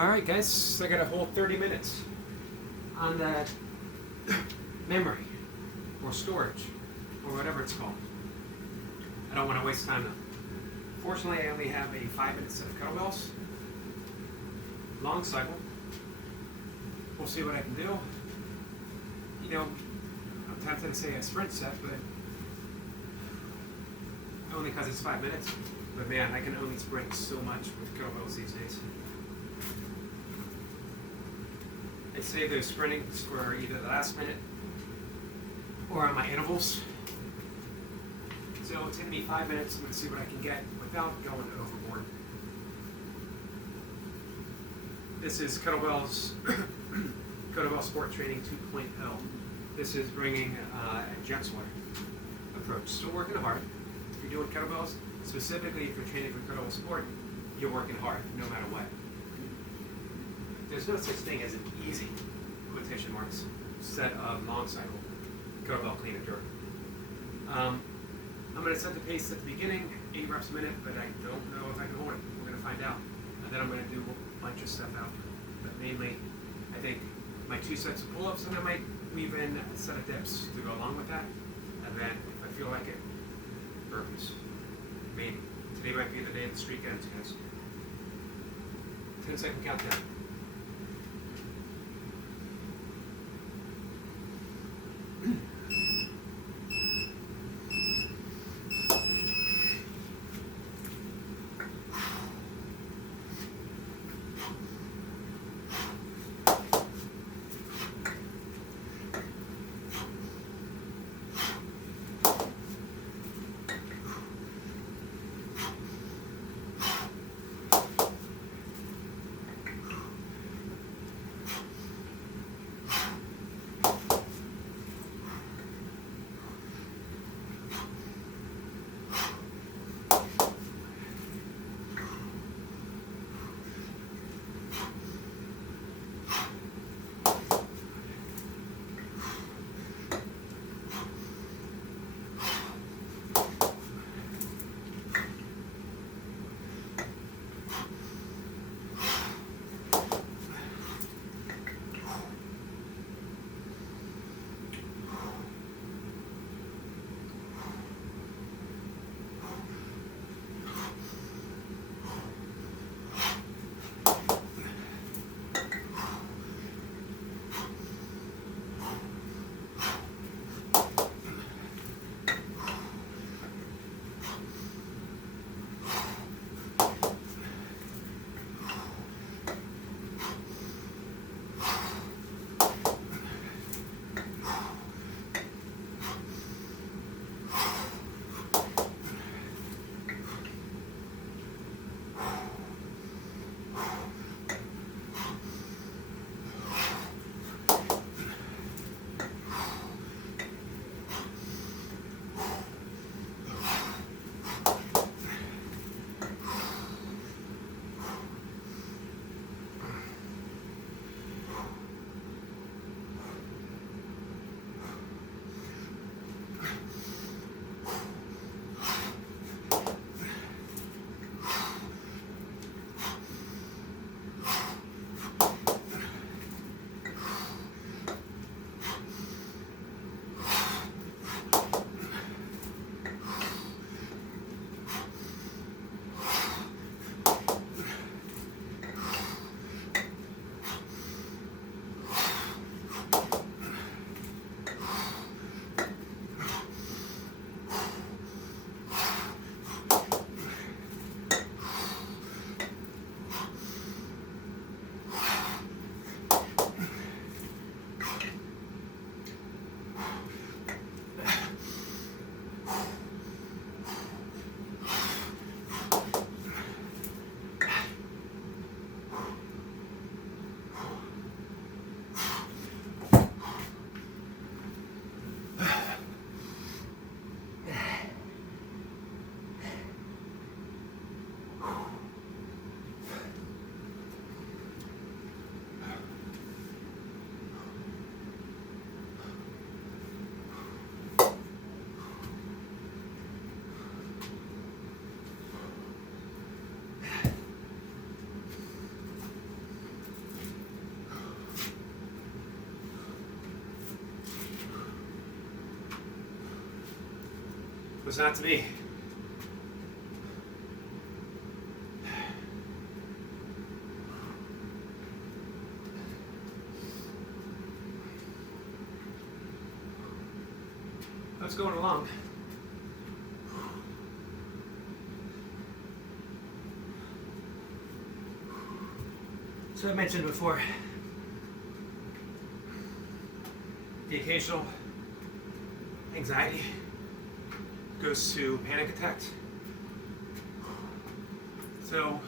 Alright guys, so I got a whole 30 minutes on that memory or storage or whatever it's called. I don't want to waste time though. Fortunately, I only have a 5-minute set of kettlebells. Long cycle. We'll see what I can do. You know, I'm tempted to say a sprint set, but only because it's 5 minutes. But man, I can only sprint so much with kettlebells these days. I save those sprintings for either the last minute or on my intervals. So it's going to be 5 minutes. I'm going to see what I can get without going overboard. This is Kettlebell Sport Training 2.0. This is bringing a gentler approach. Still working hard. If you're doing kettlebells, specifically if you're training for kettlebell sport, you're working hard no matter what. There's no such thing as an easy, quotation marks, set of long cycle kettlebell clean and jerk. I'm going to set the pace at the beginning, 8 reps a minute, but I don't know if I can hold it. We're going to find out. And then I'm going to do a bunch of stuff after. But mainly, I think my 2 sets of pull-ups, and I might weave in a set of dips to go along with that. And then, if I feel like it, burpees. Maybe. Today might be the day of the streak ends, guys. 10-second countdown. was not to be. I was going along. So I mentioned before, the occasional anxiety goes to panic attacks. So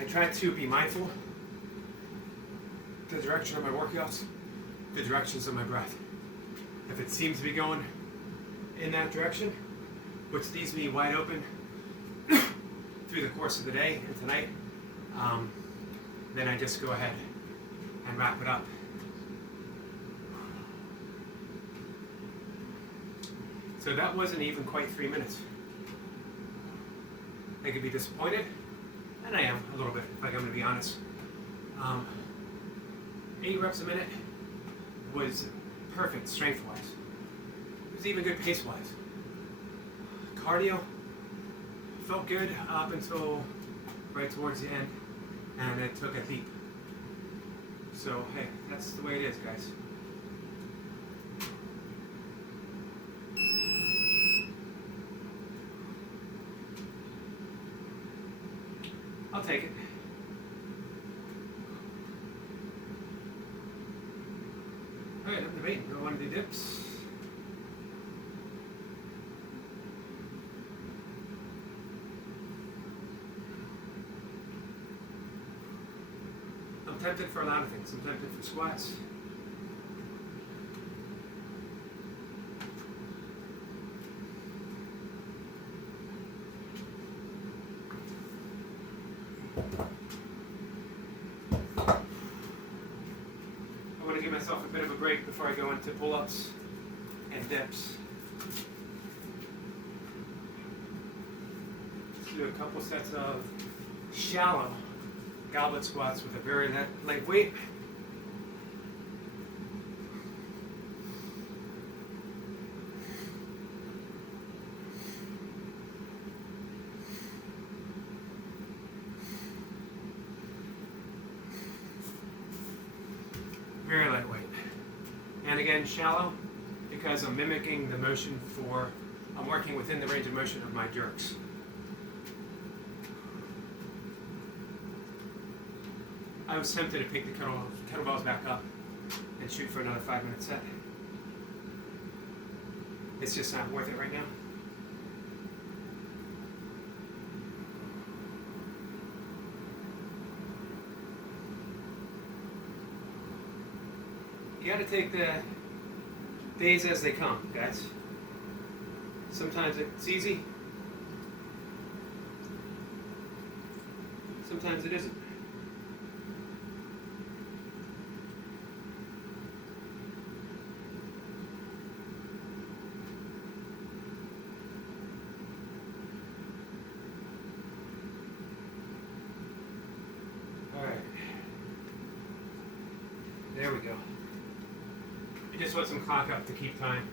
I try to be mindful the direction of my workouts, the directions of my breath. If it seems to be going in that direction, which leaves me wide open through the course of the day and tonight, then I just go ahead and wrap it up. So that wasn't even quite 3 minutes. I could be disappointed, and I am a little bit, if I'm going to be honest. 8 reps a minute was perfect strength-wise. It was even good pace-wise. Cardio felt good up until right towards the end, and it took a leap. So hey, that's the way it is, guys. I'll take it. Alright, I'm debating. Do I want to do dips? I'm tempted for a lot of things. I'm tempted for squats. I want to give myself a bit of a break before I go into pull-ups and dips. Let's do a couple sets of shallow goblet squats with a very light weight. Very lightweight. And again, shallow because I'm mimicking the motion I'm working within the range of motion of my jerks. I was tempted to pick the kettlebells back up and shoot for another 5-minute set. It's just not worth it right now. You gotta take the days as they come, guys. Sometimes it's easy. Sometimes it isn't. There we go. I just want some clock up to keep time.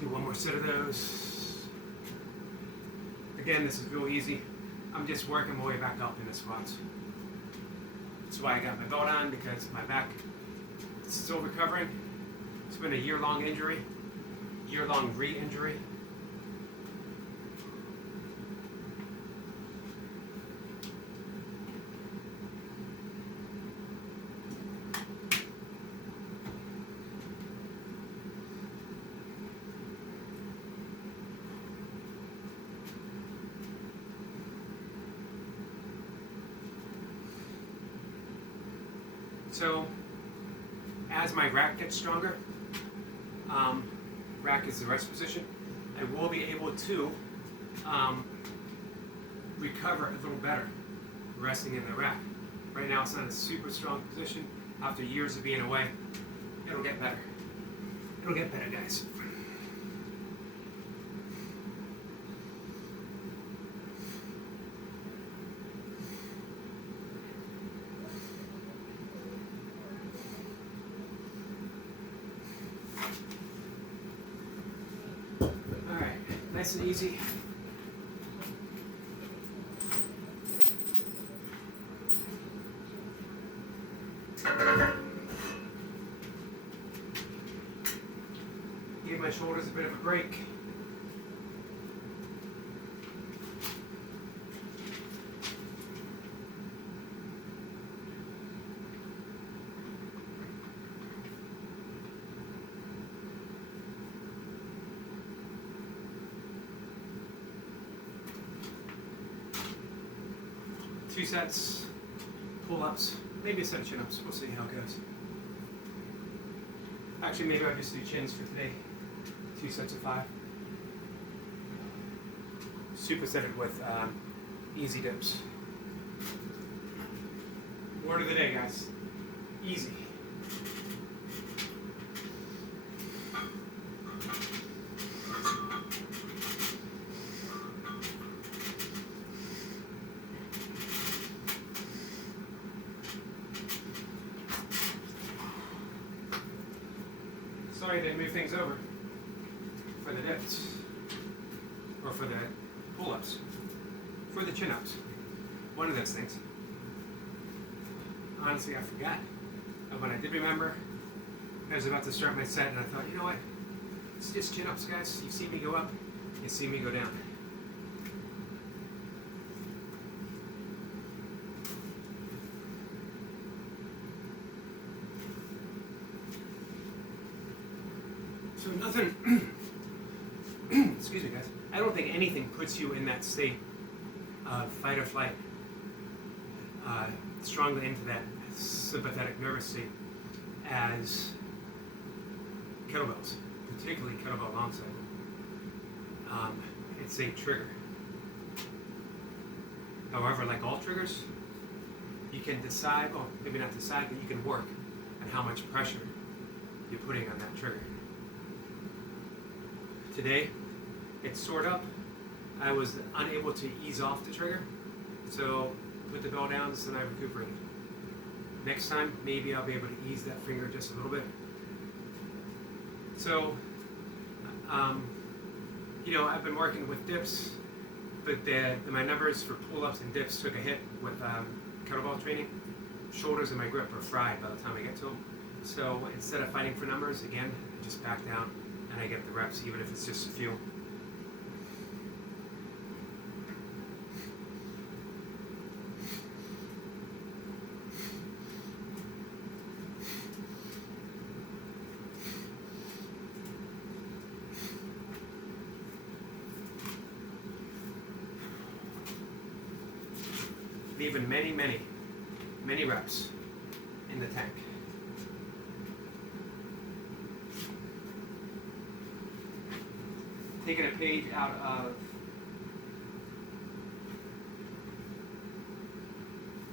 Do one more set of those. Again, this is real easy. I'm just working my way back up in the squats. That's why I got my belt on, because my back is still recovering. It's been a year-long injury, year-long re-injury. So, as my rack gets stronger, rack is the rest position, I will be able to recover a little better resting in the rack. Right now it's not a super strong position after years of being away. It'll get better. It'll get better, guys. Alright, nice and easy. Give my shoulders a bit of a break. Two sets, pull-ups, maybe a set of chin-ups. We'll see how it goes. Actually, maybe I'll just do chins for today. 2 sets of 5. Supersetted with easy dips. Word of the day, guys. Easy. Sorry I didn't move things over for the dips, or for the pull-ups, for the chin-ups. One of those things. Honestly, I forgot. And when I did remember, I was about to start my set, and I thought, you know what? It's just chin-ups, guys. You see me go up, you see me go down. So nothing, excuse me guys, I don't think anything puts you in that state of fight or flight, strongly into that sympathetic nervous state as kettlebells, particularly kettlebell long cycle. It's a trigger. However, like all triggers, you can decide, or maybe not decide, but you can work on how much pressure you're putting on that trigger. Today, it's soared up. I was unable to ease off the trigger, so put the bell down, so then I recuperated. Next time, maybe I'll be able to ease that finger just a little bit. So, you know, I've been working with dips, but my numbers for pull-ups and dips took a hit with kettlebell training. Shoulders and my grip are fried by the time I get to them. So instead of fighting for numbers, again, I just back down and I get the reps, even if it's just a few. Leaving many, many, many reps in the tank. Taking a page out of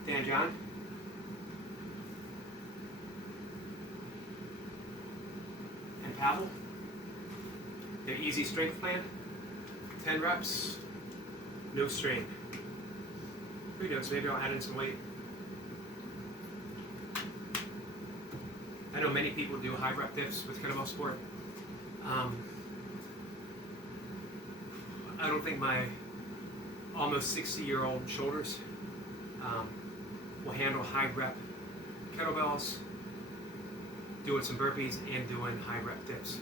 Dan John. And Pavel. Their easy strength plan. 10 reps, no strain. Who knows, maybe I'll add in some weight. I know many people do high rep dips with Kettlebell Sport. I don't think my almost 60-year-old shoulders will handle high rep kettlebells, doing some burpees and doing high rep dips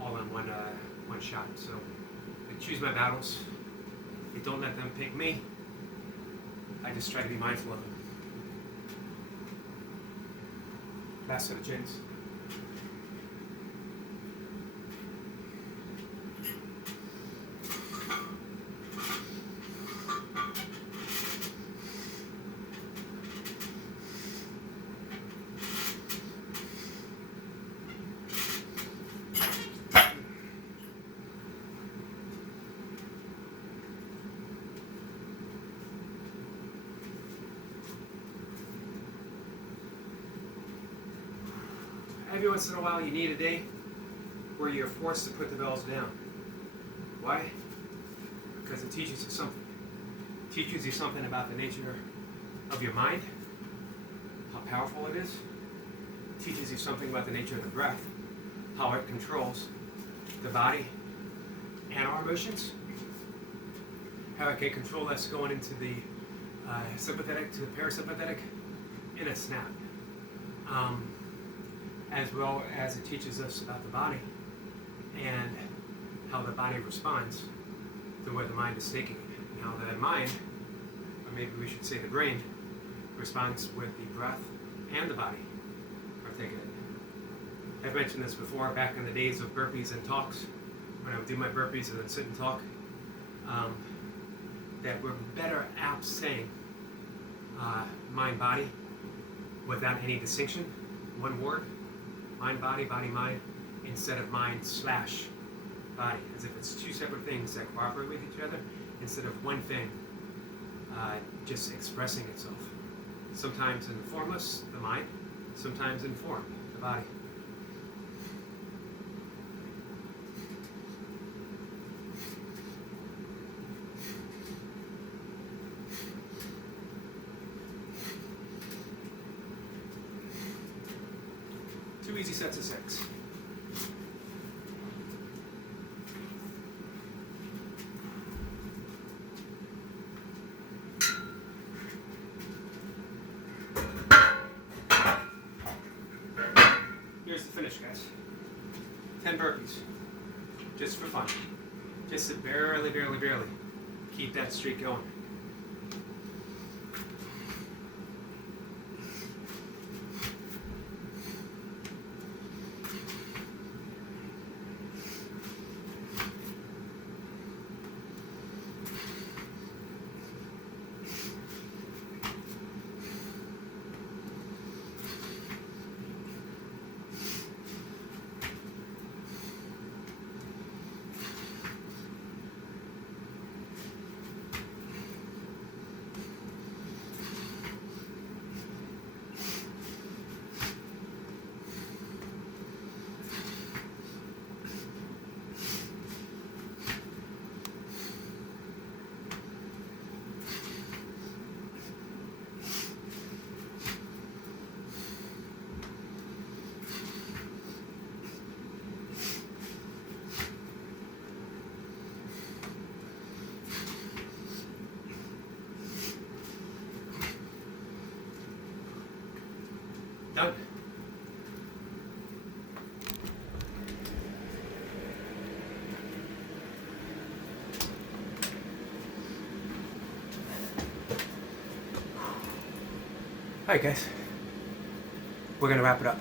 all in one shot. So I choose my battles. I don't let them pick me. I just try to be mindful of them. Last set of chins. every once in a while you need a day where you're forced to put the bells down. Why? Because it teaches you something. It teaches you something about the nature of your mind, how powerful it is. It teaches you something about the nature of the breath, how it controls the body and our emotions, how it can control us going into the sympathetic to the parasympathetic in a snap, as well as it teaches us about the body and how the body responds to where the mind is taking it. Now the mind, or maybe we should say the brain, responds with the breath and the body are taking it. I've mentioned this before back in the days of burpees and talks, when I would do my burpees and then sit and talk, that we're better at saying mind-body without any distinction, one word, mind-body, body-mind, instead of mind/body, as if it's two separate things that cooperate with each other, instead of one thing just expressing itself. Sometimes in formless, the mind, sometimes in form, the body. Two easy sets of 6. Here's the finish, guys. 10 burpees, just for fun. Just to barely keep that streak going. Done. Alright guys, we're going to wrap it up.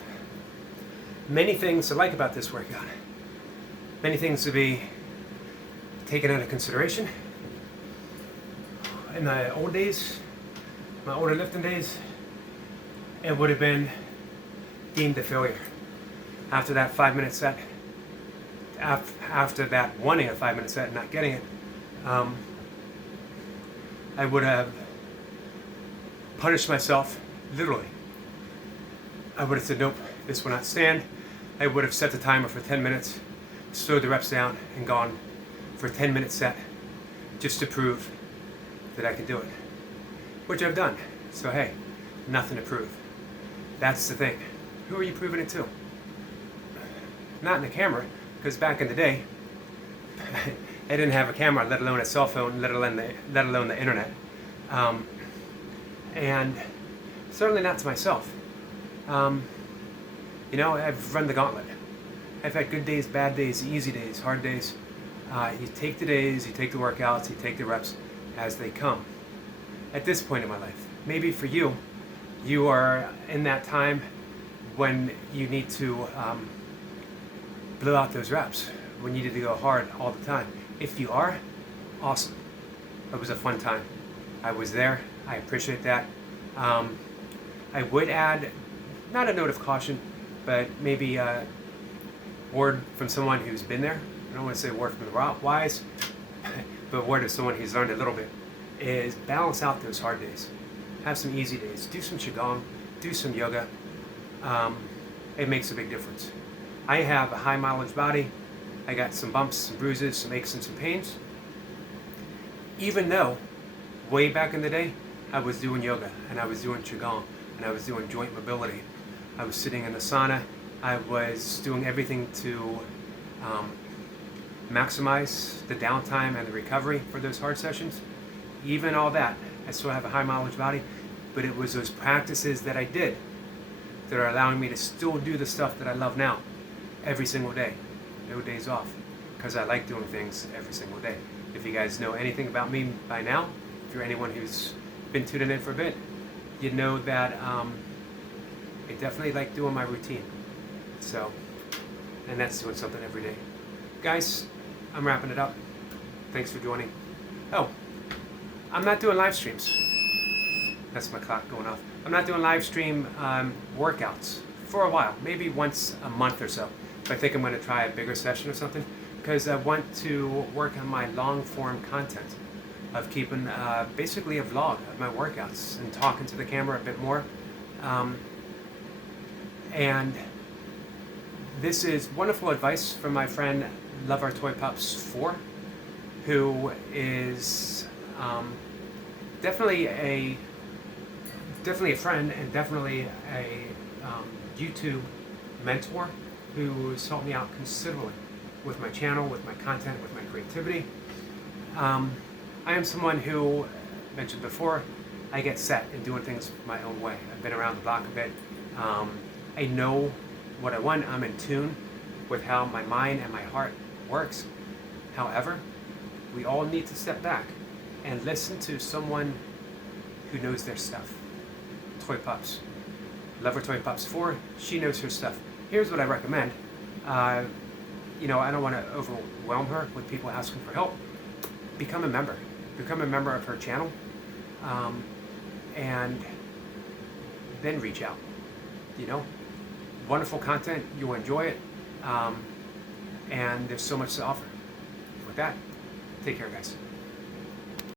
Many things to like about this workout. Many things to be taken into consideration. In the old days, my older lifting days, it would have been deemed a failure. After that 5-minute set, after that wanting a 5-minute set and not getting it, I would have punished myself, literally. I would have said, nope, this will not stand. I would have set the timer for 10 minutes, slowed the reps down, and gone for a 10-minute set just to prove that I could do it, which I've done. So hey, nothing to prove. That's the thing. Who are you proving it to? Not in the camera, because back in the day, I didn't have a camera, let alone a cell phone, let alone the internet, and certainly not to myself. You know, I've run the gauntlet. I've had good days, bad days, easy days, hard days. You take the days, you take the workouts, you take the reps as they come. At this point in my life, maybe for you, you are in that time when you need to blow out those reps, when you need to go hard all the time. If you are, awesome. It was a fun time. I was there. I appreciate that. I would add, not a note of caution, but maybe a word from someone who's been there. I don't want to say word from the wise, but a word of someone who's learned a little bit, is balance out those hard days. Have some easy days. Do some qigong, do some yoga, it makes a big difference. I have a high mileage body. I got some bumps, some bruises, some aches, and some pains. Even though, way back in the day, I was doing yoga, and I was doing qigong, and I was doing joint mobility. I was sitting in the sauna. I was doing everything to maximize the downtime and the recovery for those hard sessions. Even all that, I still have a high mileage body, but it was those practices that I did that are allowing me to still do the stuff that I love now, every single day, no days off, because I like doing things every single day. If you guys know anything about me by now, if you're anyone who's been tuning in for a bit, you know that I definitely like doing my routine. So, and that's doing something every day. Guys, I'm wrapping it up. Thanks for joining. Oh, I'm not doing live streams. That's my clock going off. I'm not doing live stream workouts for a while, maybe once a month or so. But I think I'm going to try a bigger session or something, because I want to work on my long form content of keeping basically a vlog of my workouts and talking to the camera a bit more. And this is wonderful advice from my friend Love Our Toy Pups 4, who is definitely a friend and definitely a YouTube mentor who's helped me out considerably with my channel, with my content, with my creativity. I am someone who, mentioned before, I get set in doing things my own way. I've been around the block a bit. I know what I want. I'm in tune with how my mind and my heart works. However, we all need to step back and listen to someone who knows their stuff. Toy Pups. Love Her Toy Pups 4, she knows her stuff. Here's what I recommend. I don't want to overwhelm her with people asking for help. Become a member. Become a member of her channel. And then reach out. Wonderful content. You'll enjoy it. And there's so much to offer. With that, take care, guys.